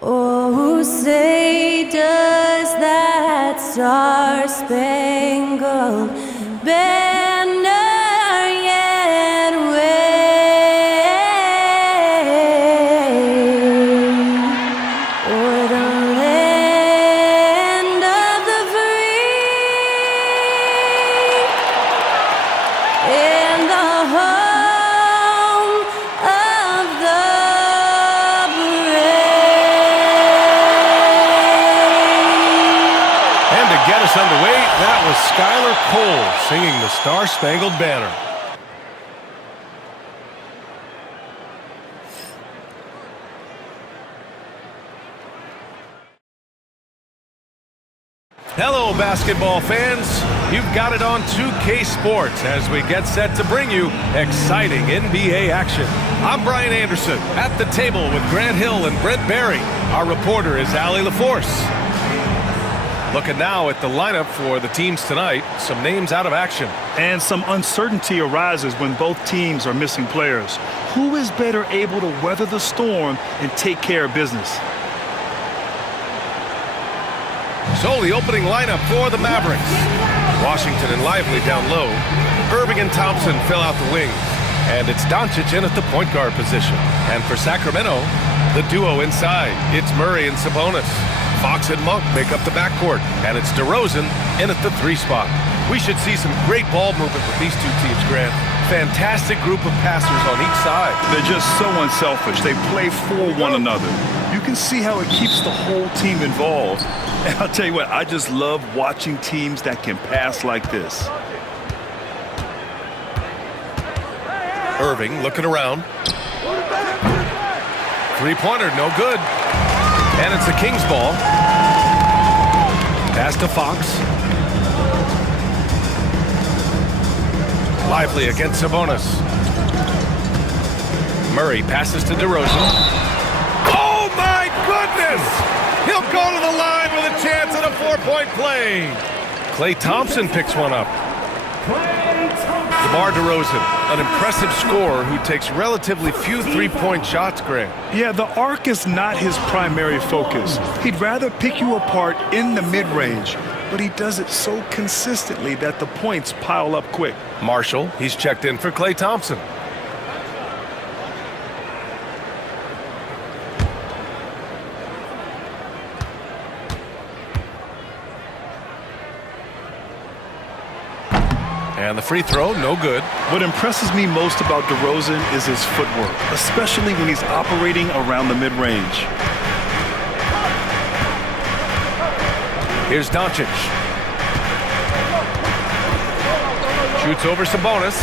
Oh, say does that star-spangled banner yet wave o'er the land of the free and the home of the Get us underway. That was Skylar Cole singing the Star-Spangled Banner. Hello, basketball fans. You've got it on 2K Sports as we get set to bring you exciting NBA action. I'm Brian Anderson at the table with Grant Hill and Brent Barry. Our reporter is Allie LaForce. Looking now at the lineup for the teams tonight, some names out of action. And some uncertainty arises when both teams are missing players. Who is better able to weather the storm and take care of business? So the opening lineup for the Mavericks. Washington and Lively down low. Irving and Thompson fill out the wings. And it's Dončić in at the point guard position. And for Sacramento, the duo inside. It's Murray and Sabonis. Fox and Monk make up the backcourt, and it's DeRozan in at the 3 spot. We should see some great ball movement with these two teams, Grant. Fantastic group of passers on each side. They're just so unselfish. They play for one another. You can see how it keeps the whole team involved. And I'll tell you what, I just love watching teams that can pass like this. Irving looking around. Three-pointer, no good. And it's the Kings ball. Pass to Fox. Lively against Sabonis. Murray passes to DeRozan. Oh my goodness! He'll go to the line with a chance at a 4-point play. Klay Thompson picks one up. DeMar DeRozan, an impressive scorer who takes relatively few three-point shots, Grant. Yeah, the arc is not his primary focus. He'd rather pick you apart in the mid-range, but he does it so consistently that the points pile up quick. Marshall, he's checked in for Klay Thompson. And the free throw, no good. What impresses me most about DeRozan is his footwork, especially when he's operating around the mid-range. Here's Dončić. Shoots over Sabonis.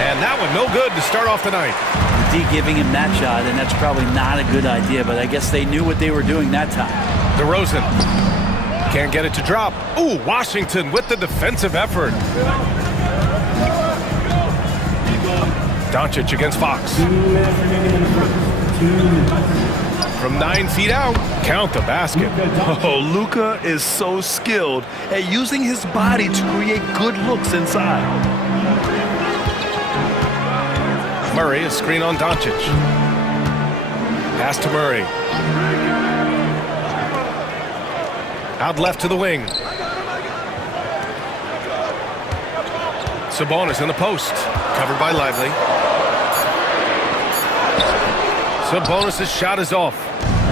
And that one no good to start off the night. D giving him that shot, and that's probably not a good idea, but I guess they knew what they were doing that time. DeRozan can't get it to drop. Ooh, Washington with the defensive effort. Dončić against Fox. From 9 feet out, count the basket. Oh, Luka is so skilled at using his body to create good looks inside. Murray, a screen on Dončić. Pass to Murray. Out left to the wing. Sabonis in the post. Covered by Lively. Sabonis' shot is off.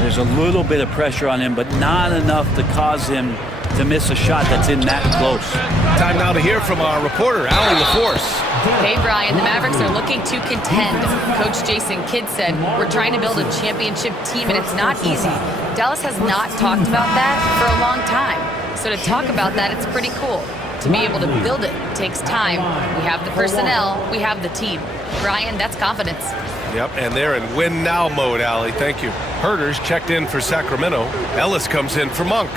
There's a little bit of pressure on him, but not enough to cause him to miss a shot that's in that close. Time now to hear from our reporter, Allie LaForce. Hey, Brian, the Mavericks are looking to contend. Coach Jason Kidd said, we're trying to build a championship team, and it's not easy. Dallas has not talked about that for a long time. So to talk about that, it's pretty cool. To be able to build it takes time. We have the personnel, we have the team. Brian, that's confidence. Yep, and they're in win now mode, Allie. Thank you. Herter's checked in for Sacramento. Ellis comes in for Monk.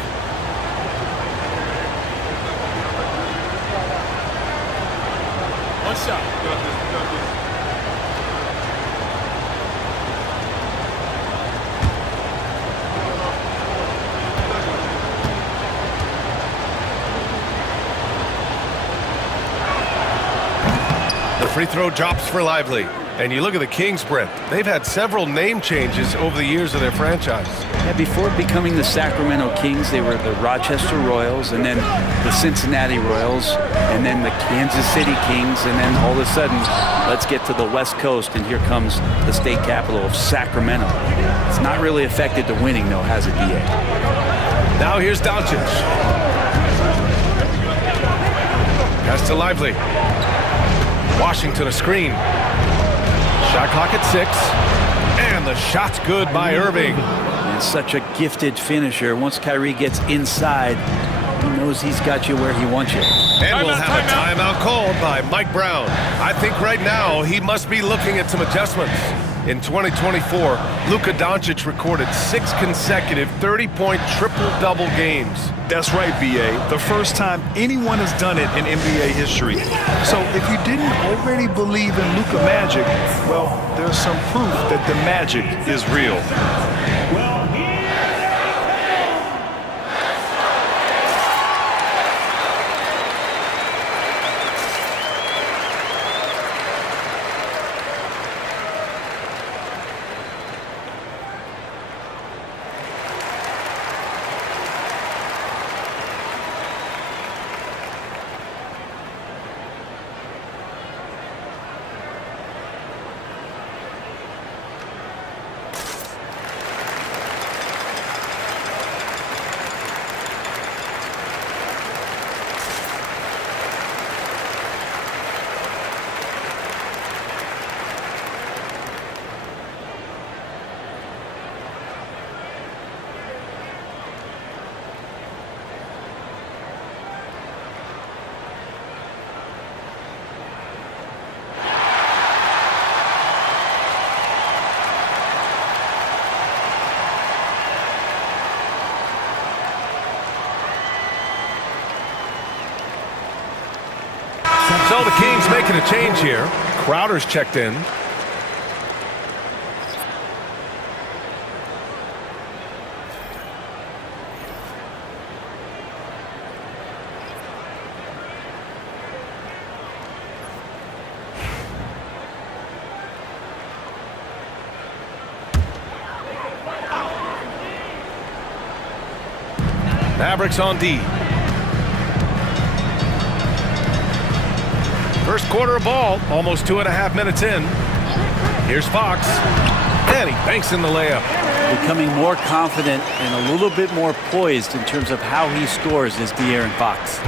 One shot. free throw drops for Lively. And you look at the Kings, Brent. They've had several name changes over the years of their franchise. Yeah, before becoming the Sacramento Kings, they were the Rochester Royals, and then the Cincinnati Royals, and then the Kansas City Kings, and then all of a sudden, let's get to the West Coast, and here comes the state capital of Sacramento. It's not really affected the winning, though, has it, D.A.? Now here's Dončić. Pass to Lively. Washington a screen. Shot clock at 6. And the shot's good by Irving. And such a gifted finisher. Once Kyrie gets inside, he knows he's got you where he wants you. And we'll have a timeout called by Mike Brown. I think right now he must be looking at some adjustments. In 2024, Luka Dončić recorded 6 consecutive 30-point triple-double games. That's right, B.A. The first time anyone has done it in NBA history. So if you didn't already believe in Luka magic, well, there's some proof that the magic is real. So the Kings making a change here. Crowder's checked in. Mavericks on D. First quarter of ball, almost 2.5 minutes in. Here's Fox. And he banks in the layup. Becoming more confident and a little bit more poised in terms of how he scores is De'Aaron Fox.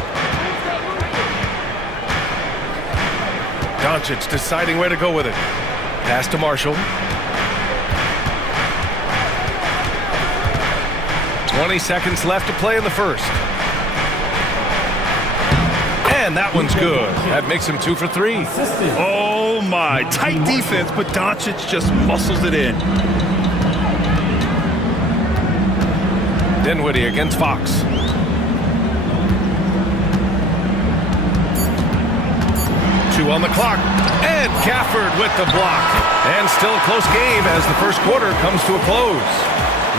Dončić deciding where to go with it. Pass to Marshall. 20 seconds left to play in the first. And that one's good. That makes him 2 for 3. Oh, my. Tight defense, but Dončić just muscles it in. Dinwiddie against Fox. Two on the clock. And Gafford with the block. And still a close game as the first quarter comes to a close.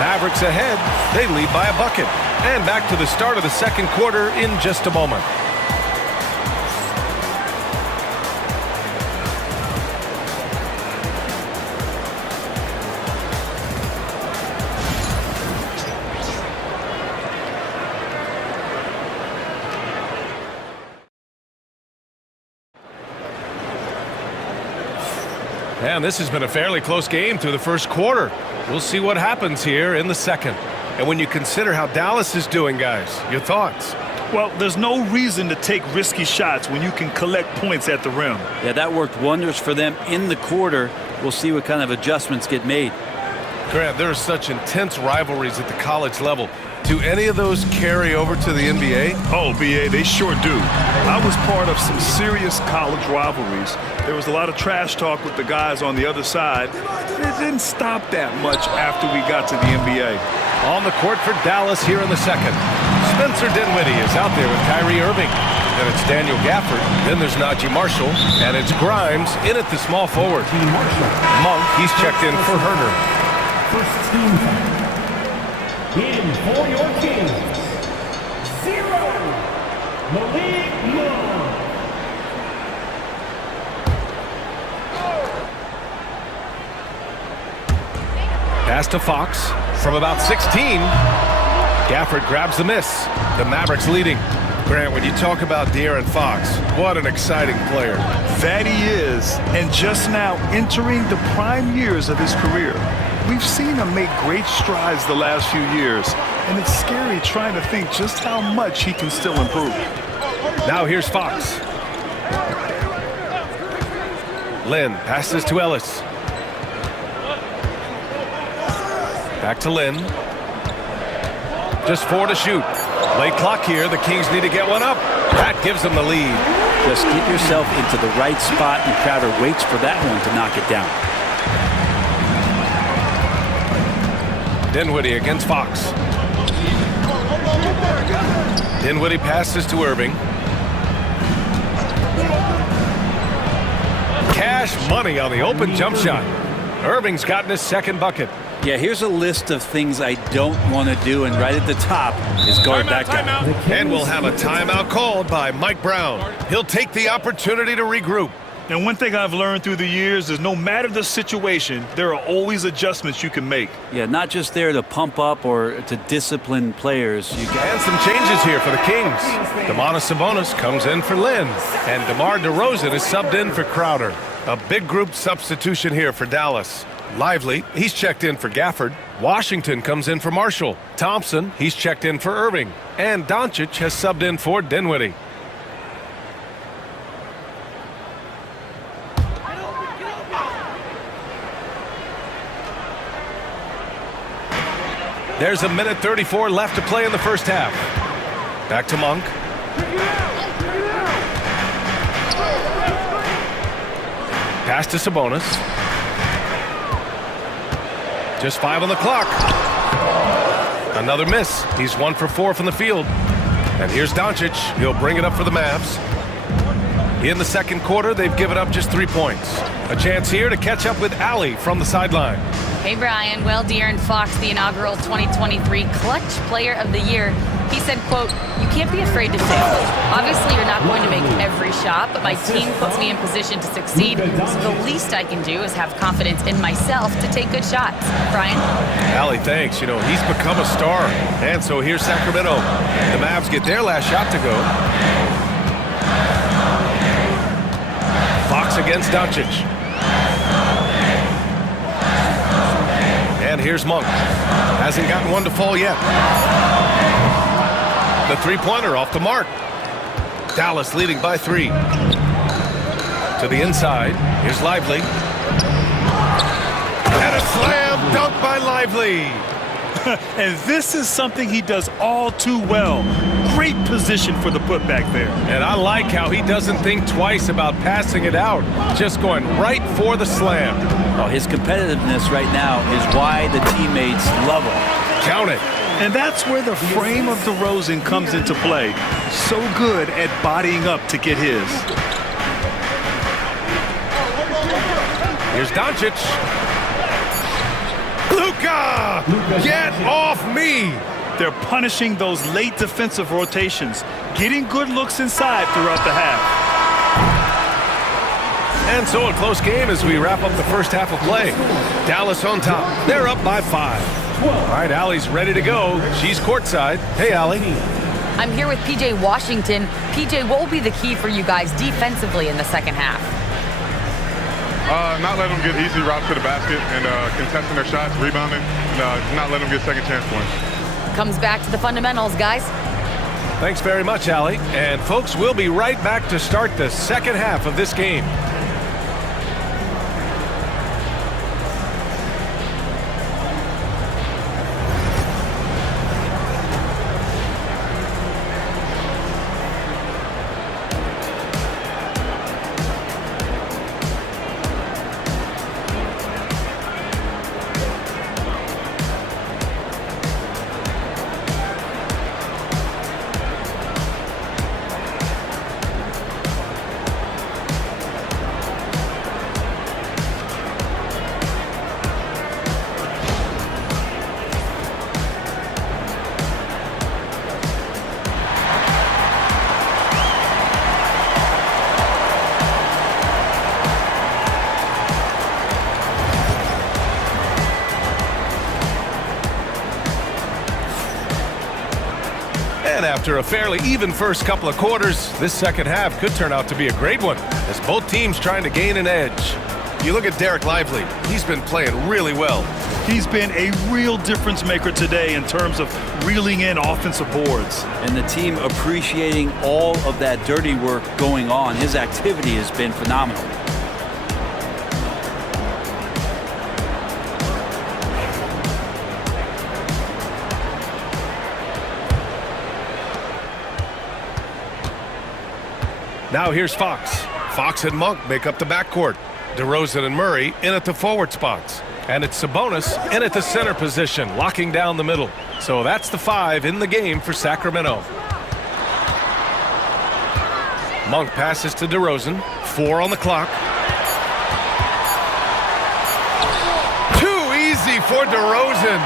Mavericks ahead. They lead by a bucket. And back to the start of the second quarter in just a moment. And this has been a fairly close game through the first quarter. We'll see what happens here in the second. And when you consider how Dallas is doing, guys, your thoughts? Well, there's no reason to take risky shots when you can collect points at the rim. Yeah, that worked wonders for them in the quarter. We'll see what kind of adjustments get made. Grant, there are such intense rivalries at the college level. Do any of those carry over to the NBA? Oh, B.A., they sure do. I was part of some serious college rivalries. There was a lot of trash talk with the guys on the other side. It didn't stop that much after we got to the NBA. On the court for Dallas here in the second. Spencer Dinwiddie is out there with Kyrie Irving. Then it's Daniel Gafford. Then there's Najee Marshall. And it's Grimes in at the small forward. Monk, he's checked in for Herder. First team in for your Kings, 0, Malik Monk. Pass to Fox from about 16. Gafford grabs the miss. The Mavericks leading. Grant, when you talk about De'Aaron Fox, what an exciting player. That he is, and just now entering the prime years of his career. We've seen him make great strides the last few years, and it's scary trying to think just how much he can still improve. Now here's Fox. Lynn passes to Ellis. Back to Lynn. Just 4 to shoot. Late clock here. The Kings need to get one up. That gives them the lead. Just get yourself into the right spot, and Crowder waits for that one to knock it down. Dinwiddie against Fox. Dinwiddie passes to Irving. Cash money on the open jump shot. Irving's gotten his second bucket. Yeah, here's a list of things I don't want to do, and right at the top is guard that guy. And we'll have a timeout called by Mike Brown. He'll take the opportunity to regroup. And one thing I've learned through the years is no matter the situation, there are always adjustments you can make. Yeah, not just there to pump up or to discipline players. And some changes here for the Kings. Domantas Sabonis comes in for Lynn. And DeMar DeRozan is subbed in for Crowder. A big group substitution here for Dallas. Lively, he's checked in for Gafford. Washington comes in for Marshall. Thompson, he's checked in for Irving. And Dončić has subbed in for Dinwiddie. There's a minute 34 left to play in the first half. Back to Monk. Pass to Sabonis. Just 5 on the clock. Another miss. He's 1 for 4 from the field. And here's Dončić. He'll bring it up for the Mavs. In the second quarter, they've given up just 3 points. A chance here to catch up with Allie from the sideline. Hey, Brian. Well, De'Aaron Fox, the inaugural 2023 Clutch Player of the Year, he said, quote, "You can't be afraid to fail. Obviously, you're not going to make every shot, but my team puts me in position to succeed, so the least I can do is have confidence in myself to take good shots." Brian? Allie, thanks. You know, he's become a star. And so here's Sacramento. The Mavs get their last shot to go. Fox against Dončić. And here's Monk. Hasn't gotten one to fall yet. The three-pointer off the mark. Dallas leading by 3. To the inside. Here's Lively. And a slam dunk by Lively. And this is something he does all too well. Great position for the putback there. And I like how he doesn't think twice about passing it out. Just going right for the slam. Oh, his competitiveness right now is why the teammates love him. Count it. And that's where the frame of DeRozan comes into play. So good at bodying up to get his. Here's Dončić. Luka! Get off me! They're punishing those late defensive rotations, getting good looks inside throughout the half. And so a close game as we wrap up the first half of play. Dallas on top. They're up by 5. All right, Allie's ready to go. She's courtside. Hey, Allie. I'm here with PJ Washington. PJ, what will be the key for you guys defensively in the second half? Not letting them get easy routes to the basket and contesting their shots, rebounding, and not letting them get second chance points. Comes back to the fundamentals, guys. Thanks very much, Allie. And folks, we'll be right back to start the second half of this game. And after a fairly even first couple of quarters, this second half could turn out to be a great one, as both teams trying to gain an edge. You look at Derek Lively. He's been playing really well. He's been a real difference maker today in terms of reeling in offensive boards. And the team appreciating all of that dirty work going on. His activity has been phenomenal. Now here's Fox. Fox and Monk make up the backcourt. DeRozan and Murray in at the forward spots. And it's Sabonis in at the center position, locking down the middle. So that's the 5 in the game for Sacramento. Monk passes to DeRozan. 4 on the clock. Too easy for DeRozan.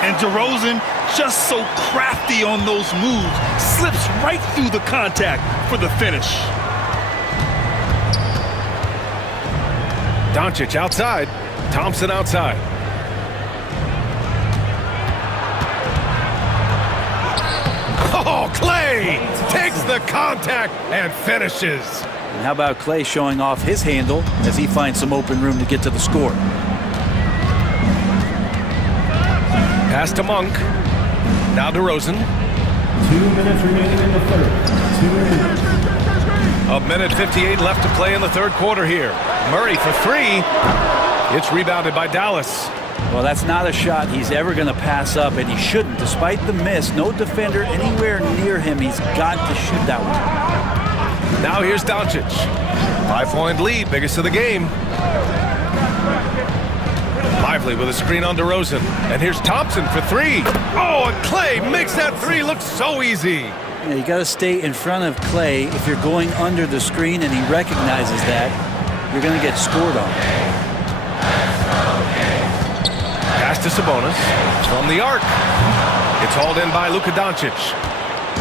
And DeRozan, just so crafty on those moves, slips right through the contact for the finish. Dončić outside. Thompson outside. Oh, Clay takes the contact and finishes. And how about Clay showing off his handle as he finds some open room to get to the score? Pass to Monk. Now DeRozan. 2 minutes remaining in the third. 2 minutes. A minute 58 left to play in the third quarter here. Murray for 3. It's rebounded by Dallas. Well, that's not a shot he's ever going to pass up, and he shouldn't. Despite the miss, no defender anywhere near him. He's got to shoot that one. Now here's Dončić. 5-point lead, biggest of the game. Lively with a screen on DeRozan. And here's Thompson for 3. Oh, and Clay makes that 3 look so easy. Yeah, you got to stay in front of Clay. If you're going under the screen and he recognizes that, you're going to get scored on. Pass to Sabonis from the arc. It's hauled in by Luka Dončić.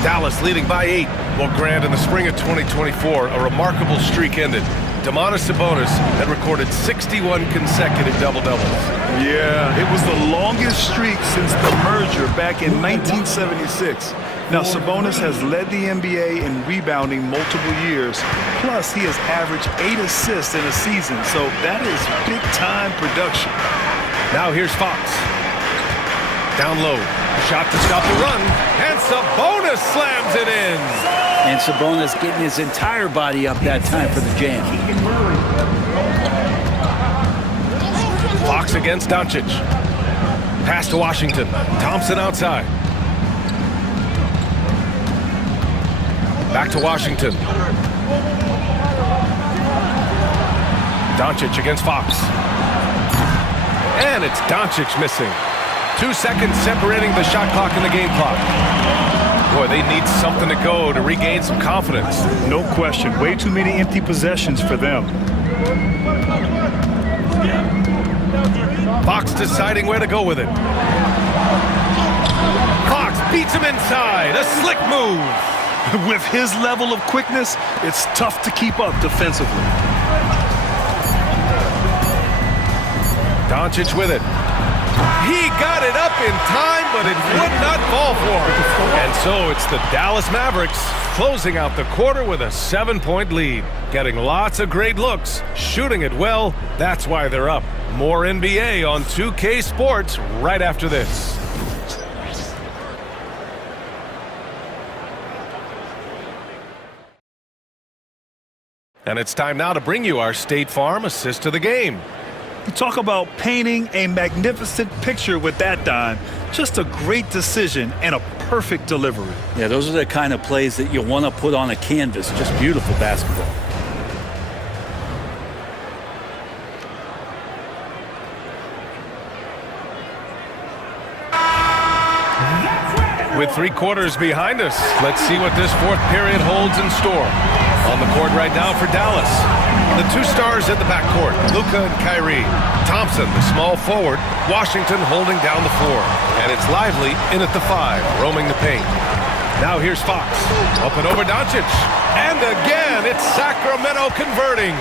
Dallas leading by 8. Well, Grant, in the spring of 2024, a remarkable streak ended. Domantas Sabonis had recorded 61 consecutive double-doubles. Yeah, it was the longest streak since the merger back in 1976. Now, Sabonis has led the NBA in rebounding multiple years. Plus, he has averaged 8 assists in a season, so that is big-time production. Now here's Fox. Down low. Shot to stop the run. And Sabonis slams it in. And Sabonis getting his entire body up that time for the jam. Fox against Dončić. Pass to Washington. Thompson outside. Back to Washington. Dončić against Fox. And it's Dončić missing. 2 seconds separating the shot clock and the game clock. Boy, they need something to go to regain some confidence. No question. Way too many empty possessions for them. Fox deciding where to go with it. Fox beats him inside. A slick move. With his level of quickness, it's tough to keep up defensively. Dončić with it. He got it up in time, but it would not fall for him. And so it's the Dallas Mavericks closing out the quarter with a 7-point lead. Getting lots of great looks, shooting it well. That's why they're up. More NBA on 2K Sports right after this. And it's time now to bring you our State Farm assist of the game. You talk about painting a magnificent picture with that dime. Just a great decision and a perfect delivery. Yeah, those are the kind of plays that you want to put on a canvas. Just beautiful basketball. With 3 quarters behind us, let's see what this fourth period holds in store. On the court right now for Dallas, the 2 stars in the backcourt, Luka and Kyrie. Thompson, the small forward, Washington holding down the floor. And it's Lively in at the 5, roaming the paint. Now here's Fox, up and over Dončić. And again, it's Sacramento converting.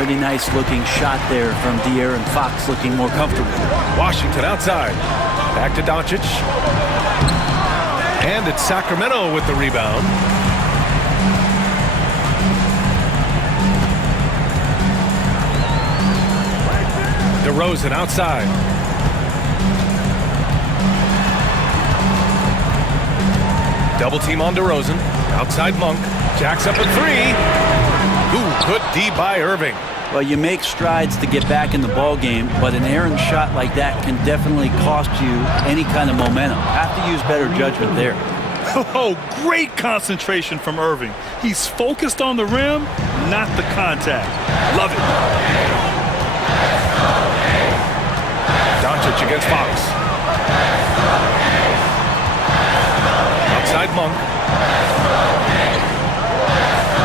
Pretty nice looking shot there from De'Aaron Fox, looking more comfortable. Washington outside, back to Dončić. And it's Sacramento with the rebound. DeRozan outside. Double team on DeRozan. Outside Monk. Jacks up a three. Ooh, good D by Irving. Well, you make strides to get back in the ball game, but an errant shot like that can definitely cost you any kind of momentum. Have to use better judgment there. Oh, great concentration from Irving. He's focused on the rim, not the contact. Love it. Dončić against Fox. Outside Monk.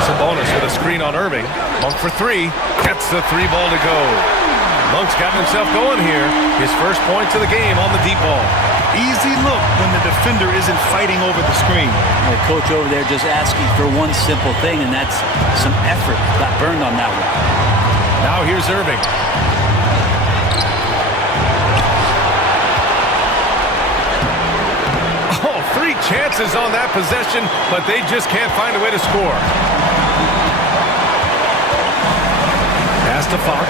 Sabonis with a screen on Irving. Monk for three. Gets the three ball to go. Monk's got himself going here. His first points of the game on the deep ball. Easy look when the defender isn't fighting over the screen. The coach over there just asking for one simple thing, and that's some effort. Got burned on that one. Now here's Irving. Oh, three chances on that possession, but they just can't find a way to score. Pass to Fox.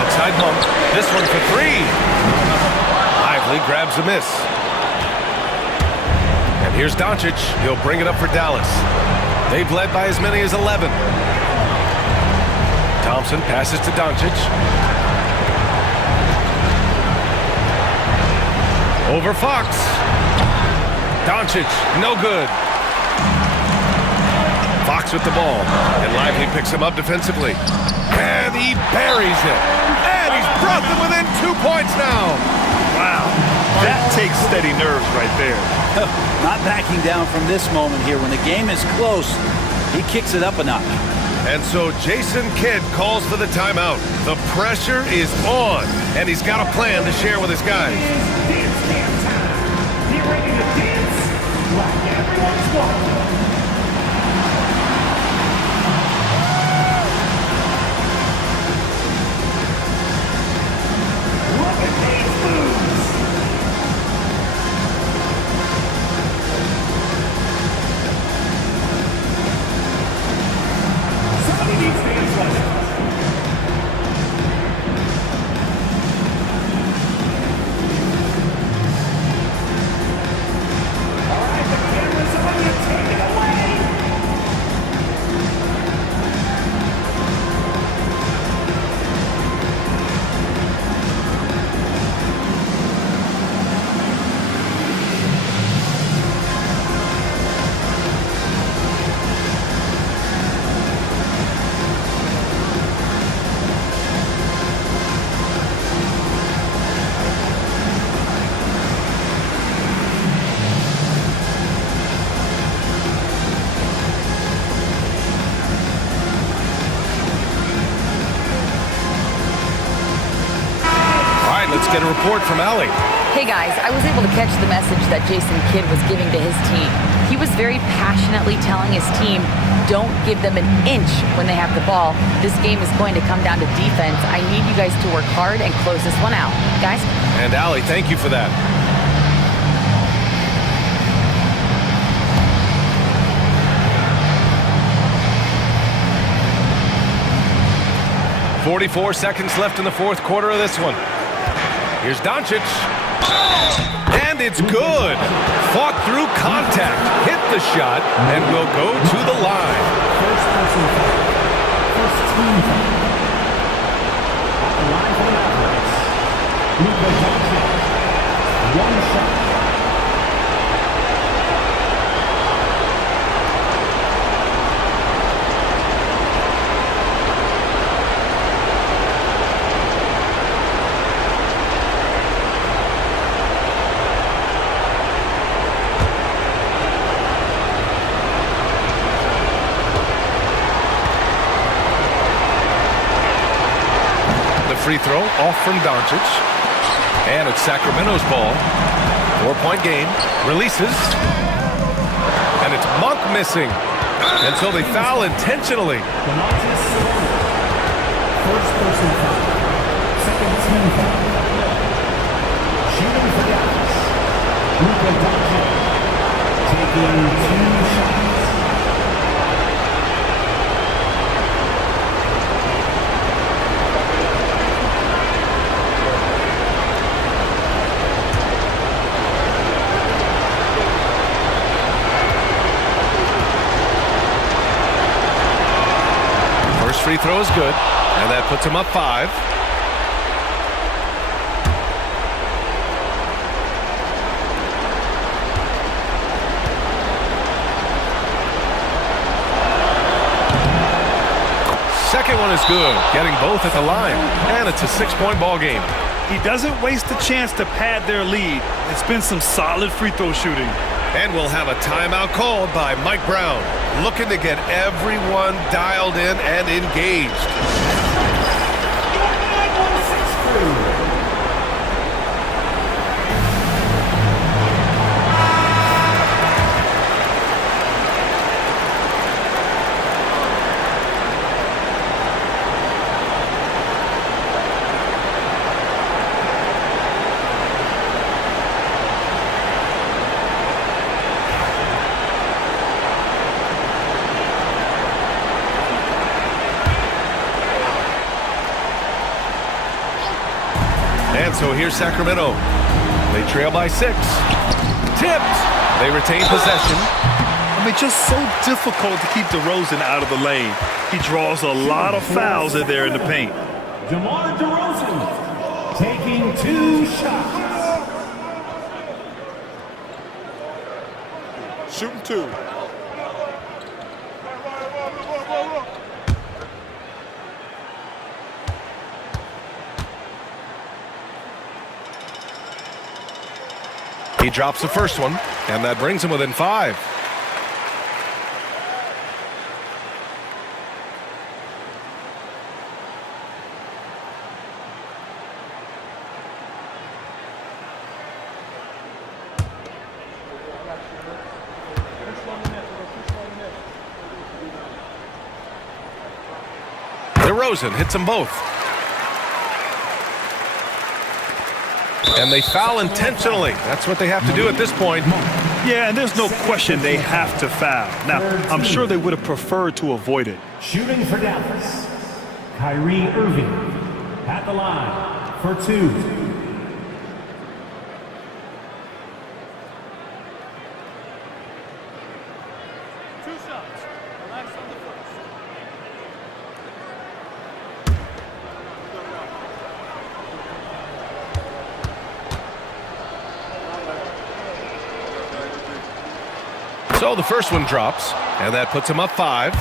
Outside Monk. This one for three. Lively grabs a miss. And here's Dončić. He'll bring it up for Dallas. They've led by as many as 11. Thompson passes to Dončić. Over Fox. Dončić, no good. Fox with the ball. And Lively picks him up defensively. And he buries it. And he's brought them within 2 points now. Wow. That takes steady nerves right there. Not backing down from this moment here. When the game is close, he kicks it up a notch. And so Jason Kidd calls for the timeout. The pressure is on, and he's got a plan to share with his guys. Dance time. Be ready to dance like everyone's watching. Look at these moves. Somebody needs dance lessons. All right, the camera's on you. Take it away. Let's get a report from Allie. Hey guys, I was able to catch the message that Jason Kidd was giving to his team. He was very passionately telling his team, don't give them an inch when they have the ball. This game is going to come down to defense. I need you guys to work hard and close this one out. Guys? And Allie, thank you for that. .44 seconds left in the fourth quarter of this one. Here's Dončić. And it's good. Fought through contact. Hit the shot and will go to the line. First person foul. First team foul. At the line for the Mavericks, Luka Dončić. One shot. Free throw off from Dončić. And it's Sacramento's ball. 4-point game. Releases. And it's Monk missing. And so they foul intentionally. First person foul. Second team foul. Shooting for Dallas. making 2 shots. First free throw is good, and that puts him up 5. Second one is good, getting both at the line, and it's a 6-point ball game. He doesn't waste a chance to pad their lead. It's been some solid free throw shooting. And we'll have a timeout called by Mike Brown, looking to get everyone dialed in and engaged. And so here's Sacramento. They trail by 6. Tipped. They retain possession. I mean, just so difficult to keep DeRozan out of the lane. He draws a lot of fouls in there in the paint. DeMar DeRozan taking 2 shots. Shooting 2. He drops the first one, and that brings him within 5. DeRozan hits them both. And they foul intentionally. That's what they have to do at this point. Yeah, and there's no question they have to foul. Now, I'm sure they would have preferred to avoid it. Shooting for Dallas, Kyrie Irving at the line for 2. So the first one drops, and that puts him up 5.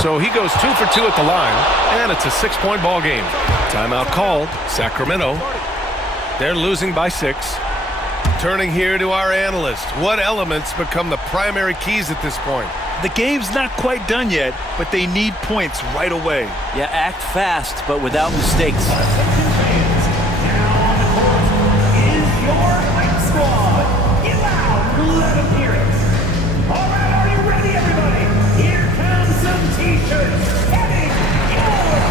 So he goes 2 for 2 at the line, and it's a 6-point ball game. Timeout called. Sacramento. They're losing by 6. Turning here to our analyst. What elements become the primary keys at this point? The game's not quite done yet, but they need points right away. Yeah, act fast, but without mistakes. Now on the court is your hype squad. Get loud, let them hear it. All right, are you ready, everybody? Here comes some T-shirts heading your way.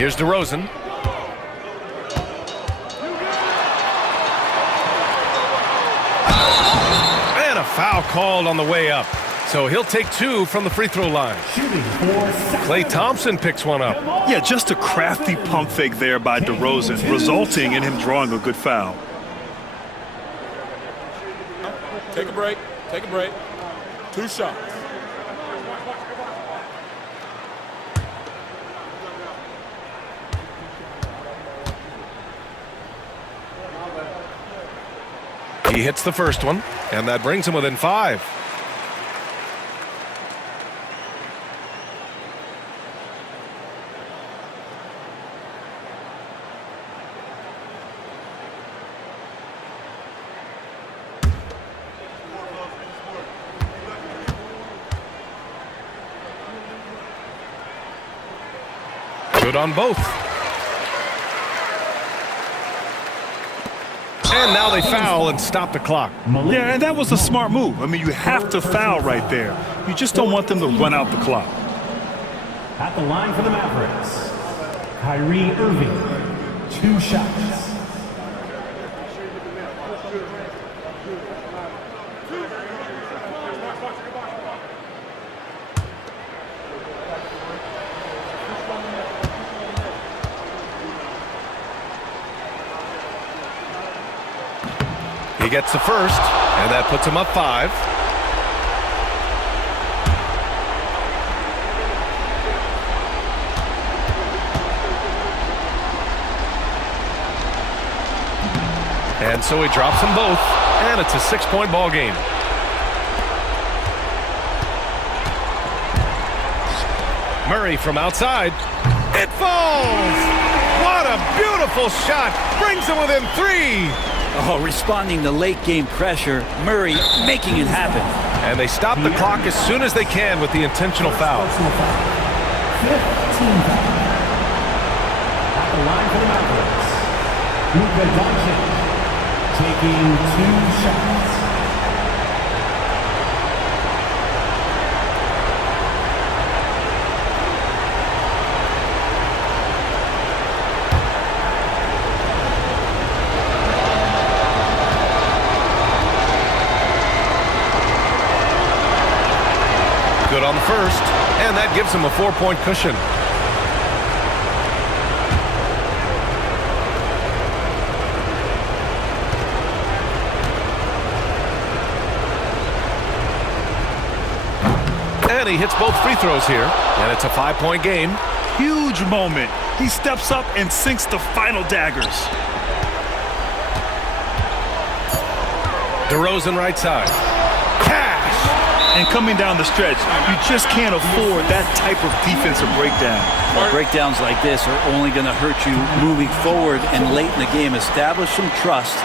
Here's DeRozan. And a foul called on the way up. So he'll take 2 from the free throw line. Klay Thompson picks one up. Yeah, just a crafty pump fake there by DeRozan, resulting in him drawing a good foul. Take a break. Take a break. 2 shots. He hits the first one, and that brings him within 5. Good on both. And now they foul and stop the clock. Yeah, and that was a smart move. I mean, you have to foul right there. You just don't want them to run out the clock. At the line for the Mavericks, Kyrie Irving, 2 shots. He gets the first, and that puts him up 5. And so he drops them both, and it's a 6-point ball game. Murray from outside. It falls! What a beautiful shot! Brings him within 3. Oh, responding to late game pressure, Murray making it happen. And they stop the clock as soon as they can with the intentional foul. 15 foul. At the line for the Mavericks, Luka Dončić taking 2 shots. Good on the first, and that gives him a 4-point cushion. And he hits both free throws here, and it's a 5-point game. Huge moment. He steps up and sinks the final daggers. DeRozan right side. Cash! And coming down the stretch, you just can't afford that type of defensive breakdown. Well, breakdowns like this are only going to hurt you moving forward and late in the game. Establish some trust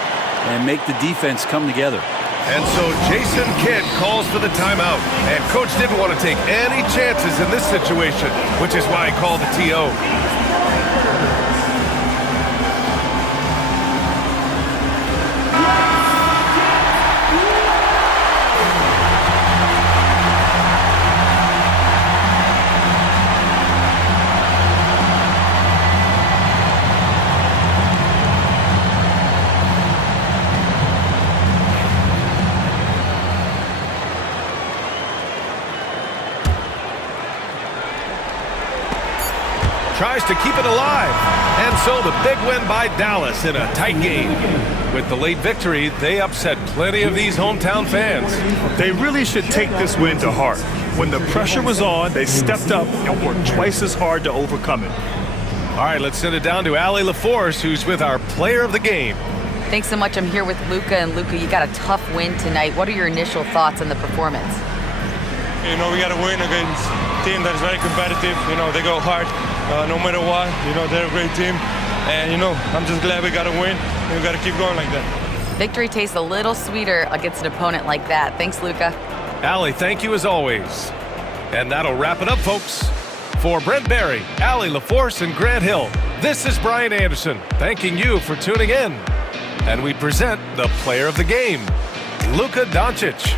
and make the defense come together. And so Jason Kidd calls for the timeout. And Coach didn't want to take any chances in this situation, which is why he called the TO. Tries to keep it alive. And so the big win by Dallas in a tight game. With the late victory, they upset plenty of these hometown fans. They really should take this win to heart. When the pressure was on, they stepped up and worked twice as hard to overcome it. All right, let's send it down to Allie LaForce, who's with our player of the game. Thanks so much. I'm here with Luka. And Luka, you got a tough win tonight. What are your initial thoughts on the performance? You know, we got to win against a team that is very competitive. You know, they go hard no matter what. You know, they're a great team. And, you know, I'm just glad we got to win. And we got to keep going like that. Victory tastes a little sweeter against an opponent like that. Thanks, Luka. Allie, thank you as always. And that'll wrap it up, folks. For Brent Barry, Allie LaForce, and Grant Hill, this is Brian Anderson, thanking you for tuning in. And we present the player of the game, Luka Dončić.